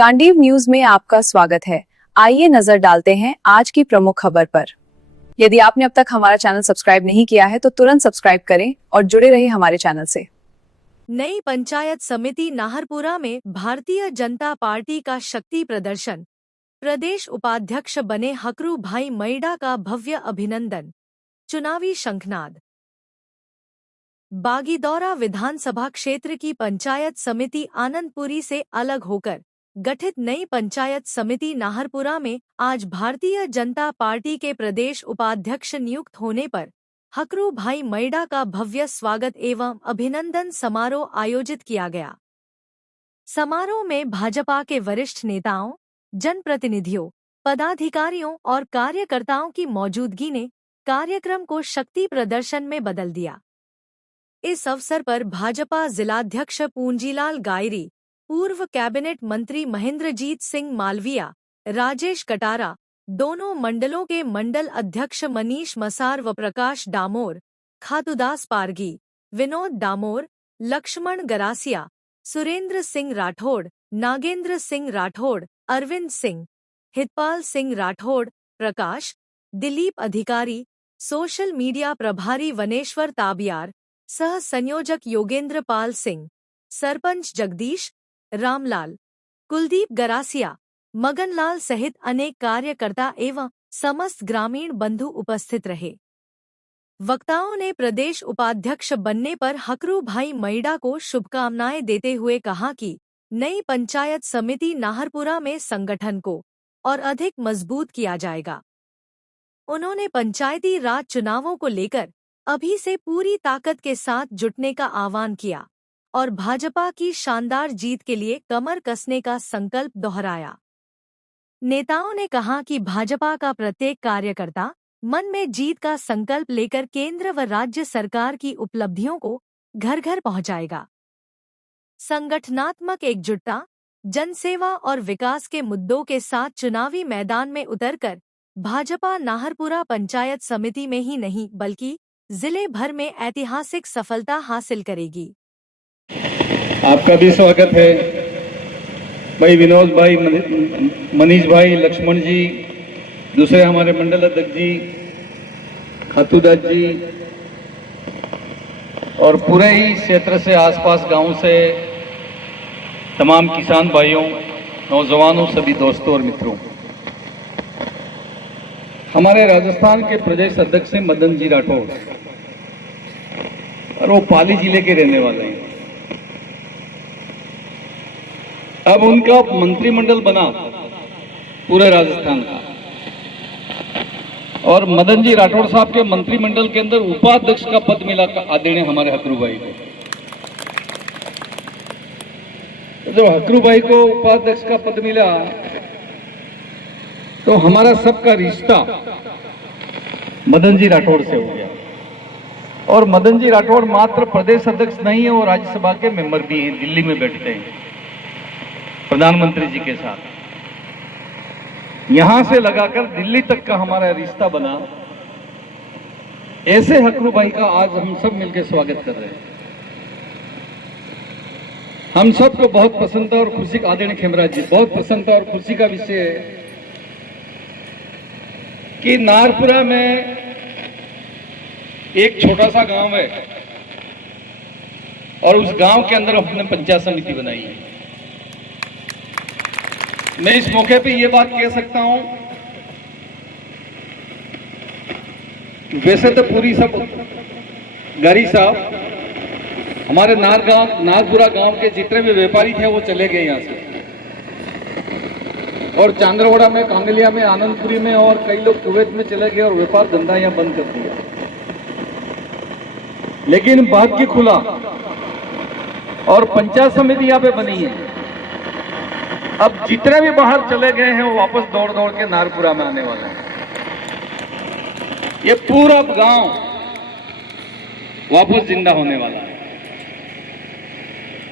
Gandiv news में आपका स्वागत है। आइए नजर डालते हैं आज की प्रमुख खबर पर। यदि आपने अब तक हमारा चैनल सब्सक्राइब नहीं किया है तो तुरंत सब्सक्राइब करें और जुड़े रहिए हमारे चैनल से। नई पंचायत समिति नाहरपुरा में भारतीय जनता पार्टी का शक्ति प्रदर्शन। प्रदेश उपाध्यक्ष बने हकरू भाई मैडा का भव्य अभिनंदन। चुनावी शंखनाद। बागीदौरा विधानसभा क्षेत्र की पंचायत समिति आनंदपुरी से अलग होकर गठित नई पंचायत समिति नाहरपुरा में आज भारतीय जनता पार्टी के प्रदेश उपाध्यक्ष नियुक्त होने पर हकरू भाई मैडा का भव्य स्वागत एवं अभिनंदन समारोह आयोजित किया गया। समारोह में भाजपा के वरिष्ठ नेताओं, जनप्रतिनिधियों, पदाधिकारियों और कार्यकर्ताओं की मौजूदगी ने कार्यक्रम को शक्ति प्रदर्शन में बदल दिया। इस अवसर पर भाजपा जिलाध्यक्ष पूंजीलाल गायरी, पूर्व कैबिनेट मंत्री महेंद्रजीत सिंह मालविया, राजेश कटारा, दोनों मंडलों के मंडल अध्यक्ष मनीष मसार व प्रकाश डामोर, खातुदास पारगी, विनोद डामोर, लक्ष्मण गरासिया, सुरेंद्र सिंह राठौड़, नागेंद्र सिंह राठौड़, अरविंद सिंह, हितपाल सिंह राठौड़, प्रकाश, दिलीप अधिकारी, सोशल मीडिया प्रभारी वनेश्वर ताबियार, सह संयोजक योगेंद्र पाल सिंह, सरपंच जगदीश, रामलाल, कुलदीप गरासिया, मगनलाल सहित अनेक कार्यकर्ता एवं समस्त ग्रामीण बंधु उपस्थित रहे। वक्ताओं ने प्रदेश उपाध्यक्ष बनने पर हकरू भाई मैडा को शुभकामनाएं देते हुए कहा कि नई पंचायत समिति नाहरपुरा में संगठन को और अधिक मजबूत किया जाएगा। उन्होंने पंचायती राज चुनावों को लेकर अभी से पूरी ताकत के साथ जुटने का आह्वान किया और भाजपा की शानदार जीत के लिए कमर कसने का संकल्प दोहराया। नेताओं ने कहा कि भाजपा का प्रत्येक कार्यकर्ता मन में जीत का संकल्प लेकर केंद्र व राज्य सरकार की उपलब्धियों को घर घर पहुंचाएगा। संगठनात्मक एकजुटता, जनसेवा और विकास के मुद्दों के साथ चुनावी मैदान में उतरकर भाजपा नाहरपुरा पंचायत समिति में ही नहीं बल्कि जिले भर में ऐतिहासिक सफलता हासिल करेगी। आपका भी स्वागत है भाई विनोद भाई, मनीष भाई, लक्ष्मण जी, दूसरे हमारे मंडल अध्यक्ष जी, खातुदास जी और पूरे ही क्षेत्र से आसपास गांव से तमाम किसान भाइयों, नौजवानों, सभी दोस्तों और मित्रों। हमारे राजस्थान के प्रदेश अध्यक्ष हैं मदन जी राठौड़ और वो पाली जिले के रहने वाले हैं। अब उनका मंत्रिमंडल बना पूरे राजस्थान का और मदन जी राठौड़ साहब के मंत्रिमंडल के अंदर उपाध्यक्ष का पद मिला आदरणीय हमारे हकरू भाई को। जब हकरू भाई को उपाध्यक्ष का पद मिला तो हमारा सबका रिश्ता मदन जी राठौड़ से हो गया और मदन जी राठौड़ मात्र प्रदेश अध्यक्ष नहीं है, वो राज्यसभा के मेंबर भी हैं, दिल्ली में बैठते हैं प्रधानमंत्री जी के साथ। यहां से लगाकर दिल्ली तक का हमारा रिश्ता बना। ऐसे हकरू भाई का आज हम सब मिलकर स्वागत कर रहे हैं। हम सबको बहुत पसंद था और खुशी का, आदरणीय खेमराज जी, बहुत पसंद था और खुशी का विषय है कि नाहरपुरा में एक छोटा सा गांव है और उस गांव के अंदर हमने पंचायत समिति बनाई है। मैं इस मौके पे ये बात कह सकता हूं, वैसे तो पूरी सब गारी साहब हमारे नाहरपुरा गांव के जितने भी व्यापारी थे वो चले गए यहां से और चांद्रवाड़ा में, कांगलिया में, आनंदपुरी में और कई लोग कुवैत में चले गए और व्यापार धंधा यहां बंद कर दिया। लेकिन भाग्य खुला और पंचायत समिति यहां पे बनी है। अब जितने भी बाहर चले गए हैं वो वापस दौड़ दौड़ के नाहरपुरा में आने वाले हैं। ये पूरा गांव वापस जिंदा होने वाला है।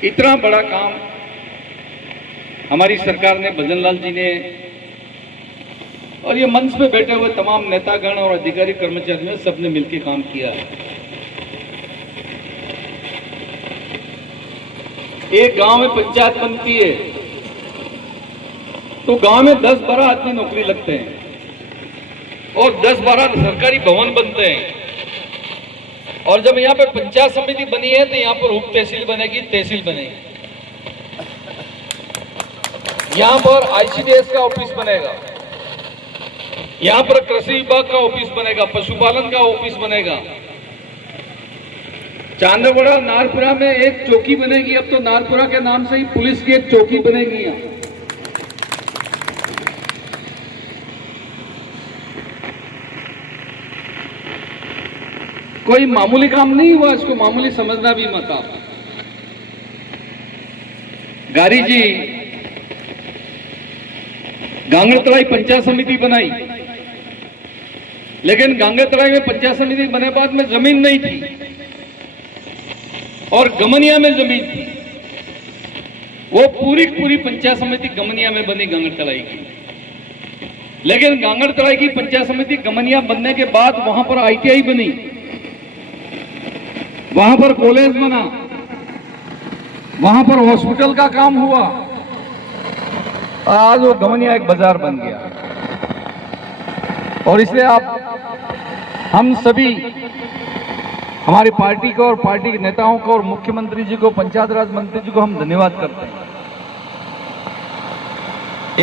इतना बड़ा काम हमारी सरकार ने, भजनलाल जी ने और ये मंच पे बैठे हुए तमाम नेतागण और अधिकारी कर्मचारी ने सबने मिलकर काम किया है। एक गांव में पंचायत बनती है तो गांव में 10-12 आदमी नौकरी लगते हैं और 10-12 सरकारी भवन बनते हैं। और जब यहाँ पे पंचायत समिति बनी है तो यहाँ पर उप तहसील बनेगी, तहसील बनेगी, यहाँ पर ICDS का ऑफिस बनेगा, यहाँ पर कृषि विभाग का ऑफिस बनेगा, पशुपालन का ऑफिस बनेगा। चांदवड़ा नारपुरा में एक चौकी बनेगी, अब तो नारपुरा के नाम से ही पुलिस की एक चौकी बनेगी यहाँ। कोई मामूली काम नहीं हुआ, इसको मामूली समझना भी मत आप। गारी जी गांगड़तलाई पंचायत समिति बनाई, लेकिन गांगड़तलाई में पंचायत समिति बने बाद में जमीन नहीं थी और गमनिया में जमीन थी। वो पूरी पंचायत समिति गमनिया में बनी गांगड़तलाई की। लेकिन गांगड़तलाई की पंचायत समिति गमनिया बनने के बाद वहां पर ITI बनी, वहां पर कॉलेज बना, वहां पर हॉस्पिटल का काम हुआ। आज वो गमनिया एक बाजार बन गया। और इसलिए हम सभी, हमारी पार्टी को और पार्टी के नेताओं को और मुख्यमंत्री जी को, पंचायत राज मंत्री जी को हम धन्यवाद करते हैं।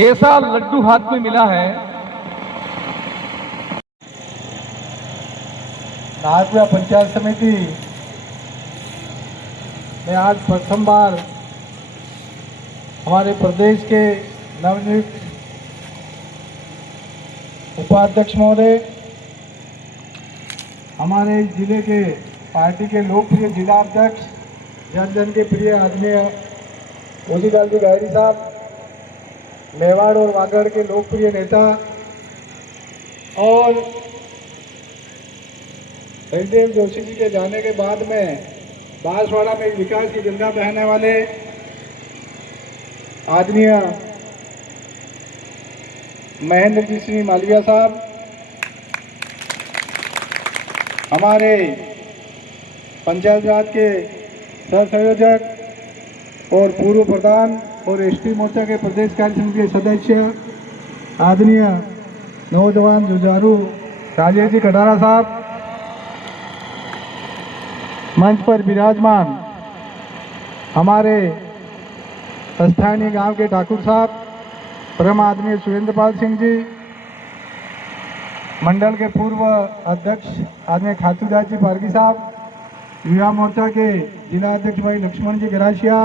ऐसा लड्डू हाथ में मिला है। नारपुरा पंचायत समिति में आज प्रथम बार हमारे प्रदेश के नवनियुक्त उपाध्यक्ष महोदय, हमारे जिले के पार्टी के लोकप्रिय जिला अध्यक्ष, जन जन के प्रिय आदरणीय मोतीलाल जी गायरी साहब, मेवाड़ और वागड़ के लोकप्रिय नेता और हरिदेव जोशी जी के जाने के बाद में बांसवाड़ा में विकास की गंगा बहने वाले आदरणीय महेंद्र जी सिंह मालविया साहब, हमारे पंचायत राज के सह संयोजक और पूर्व प्रधान और ST मोर्चा के प्रदेश कार्य समिति के सदस्य आदरणीय नौजवान जुझारू राजेश जी कटारा साहब, मंच पर विराजमान हमारे स्थानीय गांव के ठाकुर साहब, परम आदरणीय सुरेंद्रपाल सिंह जी, मंडल के पूर्व अध्यक्ष आदरणीय खातूदास जी पारगी साहब, युवा मोर्चा के जिला अध्यक्ष भाई लक्ष्मण जी गरासिया,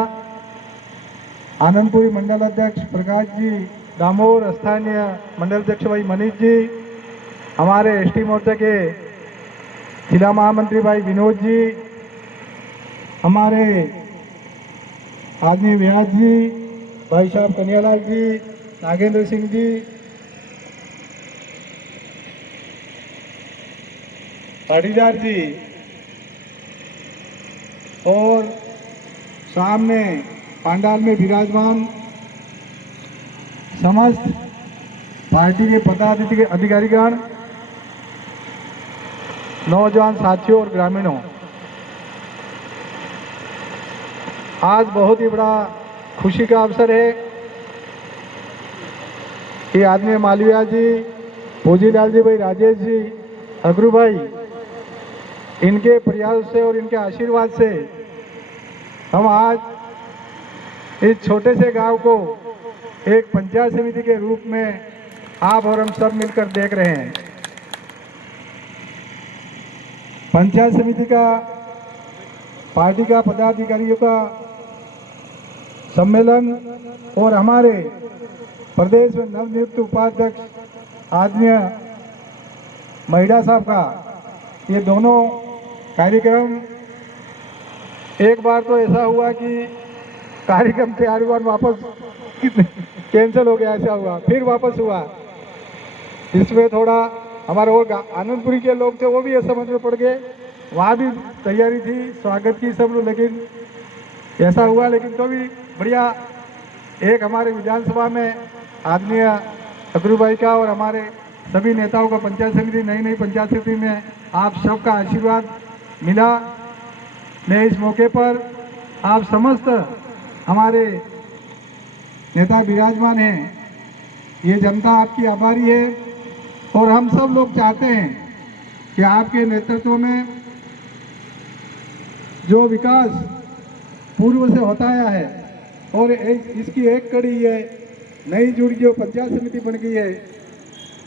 आनंदपुरी मंडल अध्यक्ष प्रकाश जी दामोर, स्थानीय मंडल अध्यक्ष भाई मनीष जी, हमारे ST मोर्चा के जिला महामंत्री भाई विनोद जी, हमारे आदमी व्यास जी, भाई साहब कन्हैयालाल जी, नागेंद्र सिंह जी, पाटीदार जी, और सामने पंडाल में विराजमान समस्त पार्टी के पदाधिकारी अधिकारीगण, नौजवान साथियों और ग्रामीणों, आज बहुत ही बड़ा खुशी का अवसर है कि आदरणीय मालविया जी, भोजीलाल जी भाई, राजेश जी, अग्रू भाई, इनके प्रयास से और इनके आशीर्वाद से हम आज इस छोटे से गांव को एक पंचायत समिति के रूप में आप और हम सब मिलकर देख रहे हैं। पंचायत समिति का, पार्टी का पदाधिकारियों का सम्मेलन और हमारे प्रदेश में नवनियुक्त उपाध्यक्ष आदरणीय महिला साहब का ये दोनों कार्यक्रम, एक बार तो ऐसा हुआ कि कार्यक्रम तैयार हुआ वापस कैंसिल हो गया, ऐसा हुआ, फिर वापस हुआ। इसमें थोड़ा हमारे और आनंदपुरी के लोग थे, वो भी ये समझ में पड़ गए, वहाँ भी तैयारी थी स्वागत की सब लोग, लेकिन ऐसा हुआ। लेकिन तो भी बढ़िया, एक हमारे विधानसभा में आदरणीय अग्रू भाई का और हमारे सभी नेताओं का पंचायत समिति, नई पंचायत समिति में आप सबका आशीर्वाद मिला। मैं इस मौके पर आप समस्त हमारे नेता विराजमान हैं, ये जनता आपकी आभारी है और हम सब लोग चाहते हैं कि आपके नेतृत्व में जो विकास पूर्व से होता आया है और इसकी एक कड़ी ये नई जुड़ी जो पंचायत समिति बन गई है,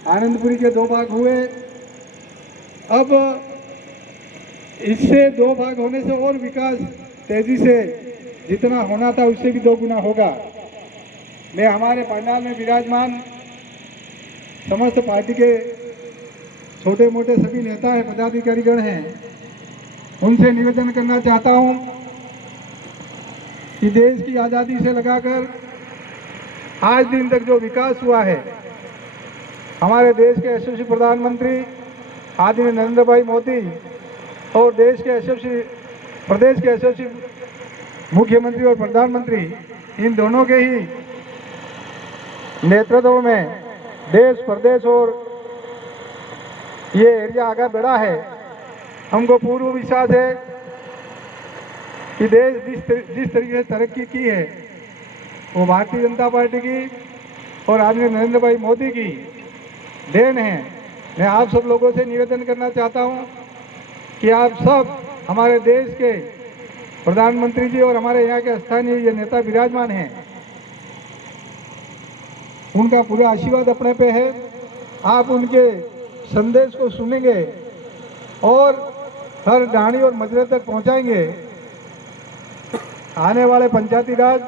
आनंदपुरी के 2 भाग हुए, अब इससे 2 भाग होने से और विकास तेजी से जितना होना था उससे भी 2 गुना होगा। मैं हमारे पंडाल में विराजमान समस्त पार्टी के छोटे मोटे सभी नेता हैं, पदाधिकारीगण हैं, उनसे निवेदन करना चाहता हूं कि देश की आज़ादी से लगाकर आज दिन तक जो विकास हुआ है, हमारे देश के यशस्वी प्रधानमंत्री आदरणीय नरेंद्र भाई मोदी और देश के यशस्वी प्रदेश के यशस्वी मुख्यमंत्री और प्रधानमंत्री, इन दोनों के ही नेतृत्व में देश प्रदेश और ये एरिया आगे बढ़ा है। हमको पूर्ण विश्वास है कि देश जिस तरीके से तरक्की की है वो भारतीय जनता पार्टी की और आदरणीय नरेंद्र भाई मोदी की देन है। मैं आप सब लोगों से निवेदन करना चाहता हूं कि आप सब हमारे देश के प्रधानमंत्री जी और हमारे यहाँ के स्थानीय ये नेता विराजमान हैं, उनका पूरा आशीर्वाद अपने पे है। आप उनके संदेश को सुनेंगे और हर डाणी और मजरे तक पहुंचाएंगे। आने वाले पंचायती राज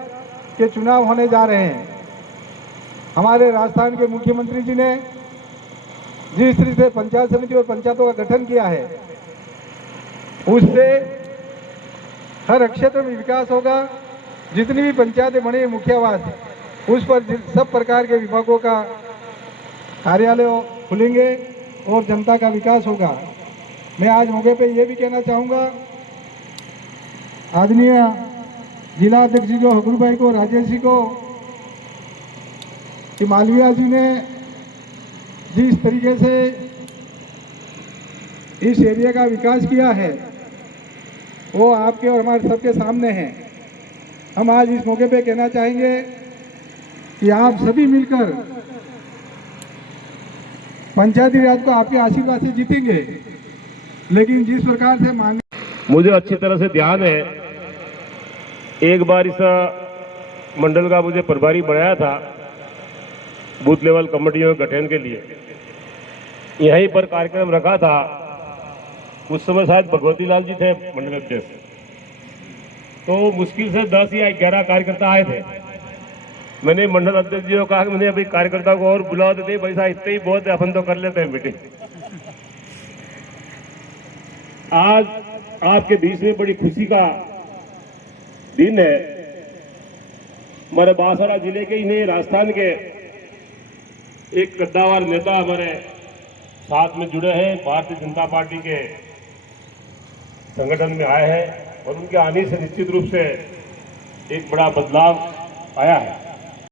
के चुनाव होने जा रहे हैं। हमारे राजस्थान के मुख्यमंत्री जी ने जिस तरह से पंचायत समिति और पंचायतों का गठन किया है, उससे हर क्षेत्र में विकास होगा। जितनी भी पंचायतें बनी मुखियावास, उस पर सब प्रकार के विभागों का कार्यालय खुलेंगे और जनता का विकास होगा। मैं आज मौके पे ये भी कहना चाहूँगा, आदरणीय जिला अध्यक्ष जी को, हगरू भाई को, राजेश जी को, कि मालविया जी ने जिस तरीके से इस एरिया का विकास किया है वो आपके और हमारे सबके सामने है। हम आज इस मौके पे कहना चाहेंगे कि आप सभी मिलकर पंचायती राज को आपके आशीर्वाद से जीतेंगे, लेकिन जिस प्रकार से मांग, मुझे अच्छी तरह से ध्यान है, एक बार इस मंडल का मुझे प्रभारी बनाया था बूथ लेवल कमेटियों के गठन के लिए। यहीं पर कार्यक्रम रखा था, उस समय शायद भगवती लाल जी थे मंडल अध्यक्ष, तो मुश्किल से 10 या 11 कार्यकर्ता आए थे। मैंने मंडल अध्यक्ष जी को कहा कि मैंने अभी कार्यकर्ता को और बुला देते, भाई साहब इतने ही बहुत है, अपन तो कर लेते हैं मीटिंग। आज आपके बीच में बड़ी खुशी का दिन है। हमारे बांसवाड़ा जिले के ही नहीं, राजस्थान के एक कद्दावर नेता हमारे साथ में जुड़े हैं, भारतीय जनता पार्टी के संगठन में आए हैं और उनके आने से निश्चित रूप से एक बड़ा बदलाव आया है।